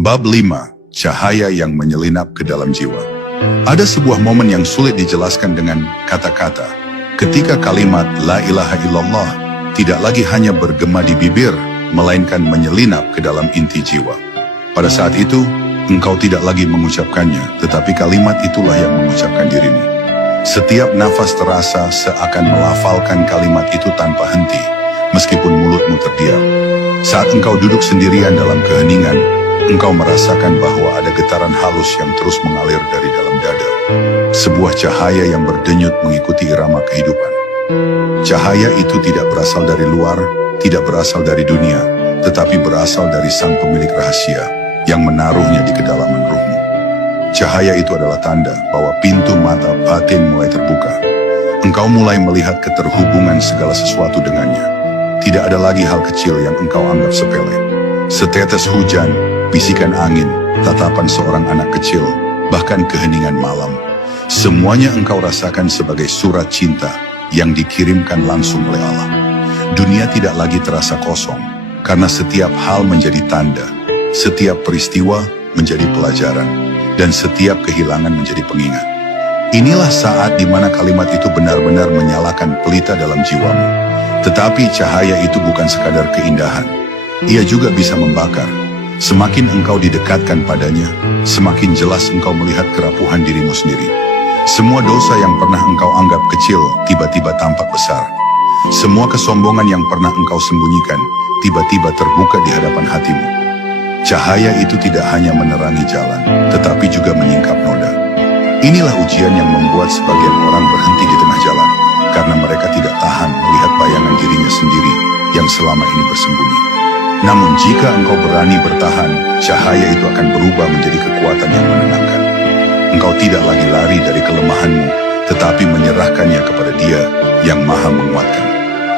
Bab 5. Cahaya yang menyelinap ke dalam jiwa. Ada sebuah momen yang sulit dijelaskan dengan kata-kata. Ketika kalimat La ilaha illallah tidak lagi hanya bergema di bibir, melainkan menyelinap ke dalam inti jiwa. Pada saat itu, engkau tidak lagi mengucapkannya, tetapi kalimat itulah yang mengucapkan dirimu. Setiap nafas terasa seakan melafalkan kalimat itu tanpa henti, meskipun mulutmu terdiam. Saat engkau duduk sendirian dalam keheningan, engkau merasakan bahwa ada getaran halus yang terus mengalir dari dalam dada. Sebuah cahaya yang berdenyut mengikuti irama kehidupan. Cahaya itu tidak berasal dari luar, tidak berasal dari dunia, tetapi berasal dari sang pemilik rahasia yang menaruhnya di kedalaman ruhmu. Cahaya itu adalah tanda bahwa pintu mata batin mulai terbuka. Engkau mulai melihat keterhubungan segala sesuatu dengannya. Tidak ada lagi hal kecil yang engkau anggap sepele. Setetes hujan, bisikan angin, tatapan seorang anak kecil, bahkan keheningan malam. Semuanya engkau rasakan sebagai surat cinta yang dikirimkan langsung oleh Allah. Dunia tidak lagi terasa kosong, karena setiap hal menjadi tanda, setiap peristiwa menjadi pelajaran, dan setiap kehilangan menjadi pengingat. Inilah saat di mana kalimat itu benar-benar menyalakan pelita dalam jiwamu. Tetapi cahaya itu bukan sekadar keindahan. Ia juga bisa membakar. Semakin engkau didekatkan padanya, semakin jelas engkau melihat kerapuhan dirimu sendiri. Semua dosa yang pernah engkau anggap kecil tiba-tiba tampak besar. Semua kesombongan yang pernah engkau sembunyikan tiba-tiba terbuka di hadapan hatimu. Cahaya itu tidak hanya menerangi jalan, tetapi juga menyingkap noda. Inilah ujian yang membuat sebagian orang berhenti di tengah jalan, karena mereka tidak tahan melihat bayangan dirinya sendiri yang selama ini bersembunyi. Namun jika engkau berani bertahan, cahaya itu akan berubah menjadi kekuatan yang menenangkan. Engkau tidak lagi lari dari kelemahanmu, tetapi menyerahkannya kepada Dia yang Maha Menguatkan.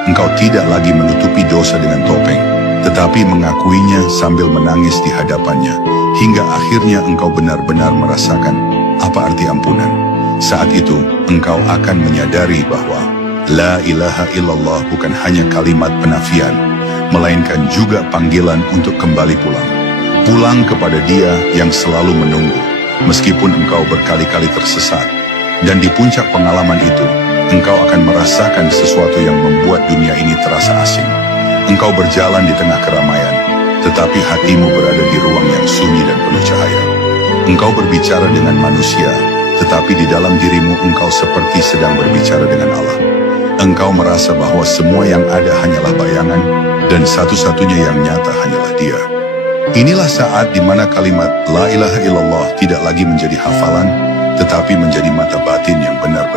Engkau tidak lagi menutupi dosa dengan topeng, tetapi mengakuinya sambil menangis di hadapannya, hingga akhirnya engkau benar-benar merasakan apa arti ampunan. Saat itu, engkau akan menyadari bahwa La ilaha illallah bukan hanya kalimat penafian, melainkan juga panggilan untuk kembali pulang. Pulang kepada Dia yang selalu menunggu, meskipun engkau berkali-kali tersesat. Dan di puncak pengalaman itu, engkau akan merasakan sesuatu yang membuat dunia ini terasa asing. Engkau berjalan di tengah keramaian, tetapi hatimu berada di ruang yang sunyi dan penuh cahaya. Engkau berbicara dengan manusia, tetapi di dalam dirimu engkau seperti sedang berbicara dengan Allah. Engkau merasa bahwa semua yang ada hanyalah bayangan, dan satu-satunya yang nyata hanyalah Dia. Inilah saat di mana kalimat La ilaha illallah tidak lagi menjadi hafalan, tetapi menjadi mata batin yang benar-benar